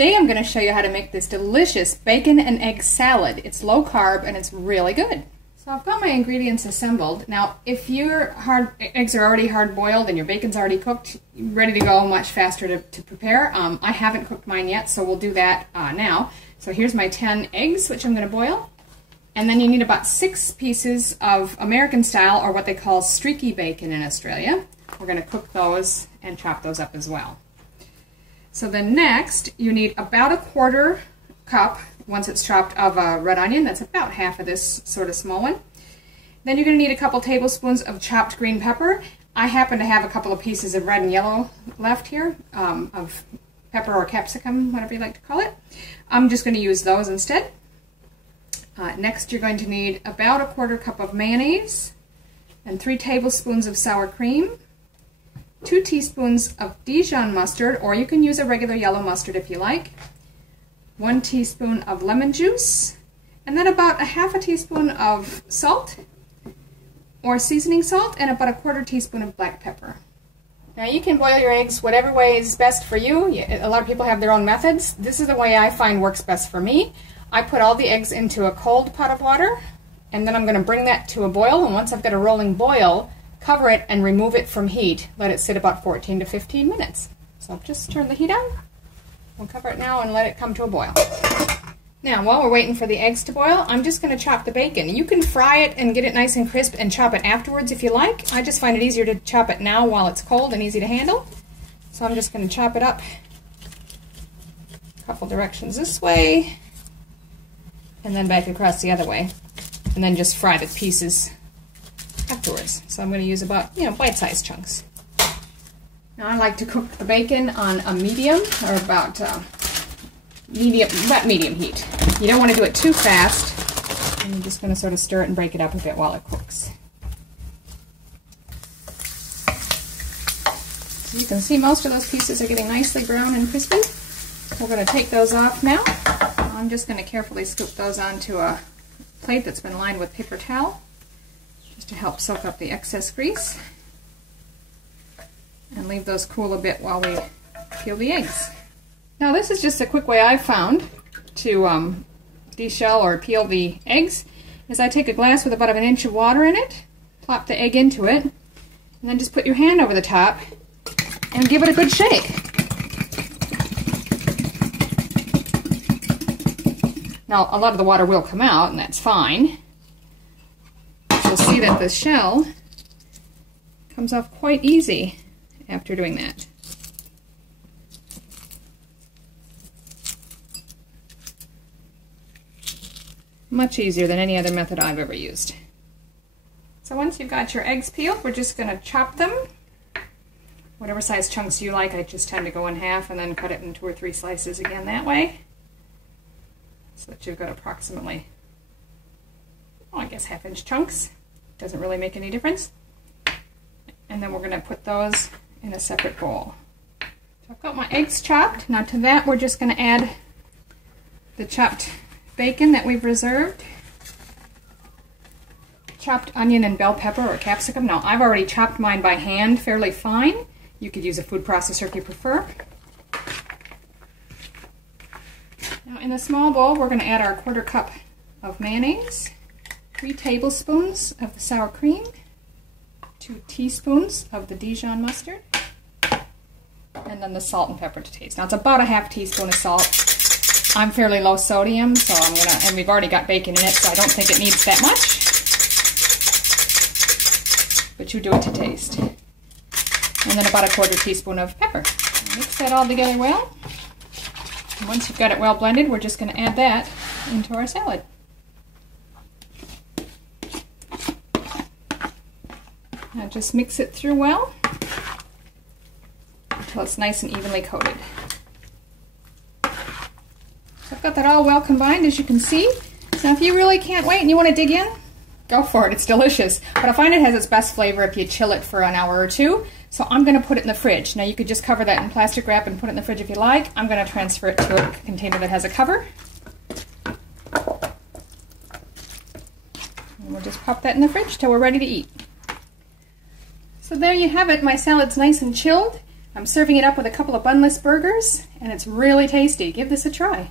today I'm going to show you how to make this delicious bacon and egg salad. It's low carb and it's really good. So I've got my ingredients assembled. Now if your eggs are already hard boiled and your bacon's already cooked, ready to go, much faster to prepare. I haven't cooked mine yet, so we'll do that now. So here's my 10 eggs, which I'm going to boil. And then you need about 6 pieces of American style, or what they call streaky bacon in Australia. We're going to cook those and chop those up as well. So then next, you need about 1/4 cup, once it's chopped, of a red onion. That's about half of this sort of small one. Then you're going to need a couple tablespoons of chopped green pepper. I happen to have a couple of pieces of red and yellow left here, of pepper or capsicum, whatever you like to call it. I'm just going to use those instead. Next, you're going to need about 1/4 cup of mayonnaise and 3 tablespoons of sour cream, 2 teaspoons of Dijon mustard, or you can use a regular yellow mustard if you like, 1 teaspoon of lemon juice, and then about 1/2 teaspoon of salt or seasoning salt, and about 1/4 teaspoon of black pepper. Now you can boil your eggs whatever way is best for you. A lot of people have their own methods. This is the way I find works best for me. I put all the eggs into a cold pot of water, and then I'm going to bring that to a boil, and once I've got a rolling boil, cover it and remove it from heat. Let it sit about 14 to 15 minutes. So I'll just turn the heat on. We'll cover it now and let it come to a boil. Now, while we're waiting for the eggs to boil, I'm just going to chop the bacon. You can fry it and get it nice and crisp and chop it afterwards if you like. I just find it easier to chop it now while it's cold and easy to handle. So I'm just going to chop it up a couple directions this way, and then back across the other way, and then just fry the pieces afterwards. So I'm going to use about, bite-sized chunks. Now I like to cook the bacon on a medium, or about medium heat. You don't want to do it too fast, and you're just going to sort of stir it and break it up a bit while it cooks. So you can see most of those pieces are getting nicely brown and crispy. We're going to take those off now. I'm just going to carefully scoop those onto a plate that's been lined with paper towel, just to help soak up the excess grease, and leave those cool a bit while we peel the eggs. Now this is just a quick way I've found to deshell or peel the eggs, is I take a glass with about 1 inch of water in it, plop the egg into it, and then just put your hand over the top and give it a good shake. Now, a lot of the water will come out, and that's fine. You'll see that the shell comes off quite easy after doing that. Much easier than any other method I've ever used. So once you've got your eggs peeled, we're just going to chop them. Whatever size chunks you like. I just tend to go in half and then cut it in 2 or 3 slices again that way, so that you've got approximately, I guess, 1/2 inch chunks. Doesn't really make any difference. And then we're going to put those in a separate bowl. So I've got my eggs chopped. Now to that we're just going to add the chopped bacon that we've reserved, chopped onion and bell pepper or capsicum. Now I've already chopped mine by hand fairly fine. You could use a food processor if you prefer. Now in a small bowl we're going to add our 1/4 cup of mayonnaise, 3 tablespoons of the sour cream, 2 teaspoons of the Dijon mustard, and then the salt and pepper to taste. Now it's about 1/2 teaspoon of salt. I'm fairly low sodium, so and we've already got bacon in it, so I don't think it needs that much. But you do it to taste. And then about 1/4 teaspoon of pepper. Mix that all together well. And once you've got it well blended, we're just going to add that into our salad. Now just mix it through well until it's nice and evenly coated. So I've got that all well combined, as you can see. Now if you really can't wait and you want to dig in, go for it. It's delicious. But I find it has its best flavor if you chill it for an hour or 2. So I'm going to put it in the fridge. Now you could just cover that in plastic wrap and put it in the fridge if you like. I'm going to transfer it to a container that has a cover. And we'll just pop that in the fridge till we're ready to eat. So there you have it. My salad's nice and chilled. I'm serving it up with a couple of bunless burgers, and it's really tasty. Give this a try.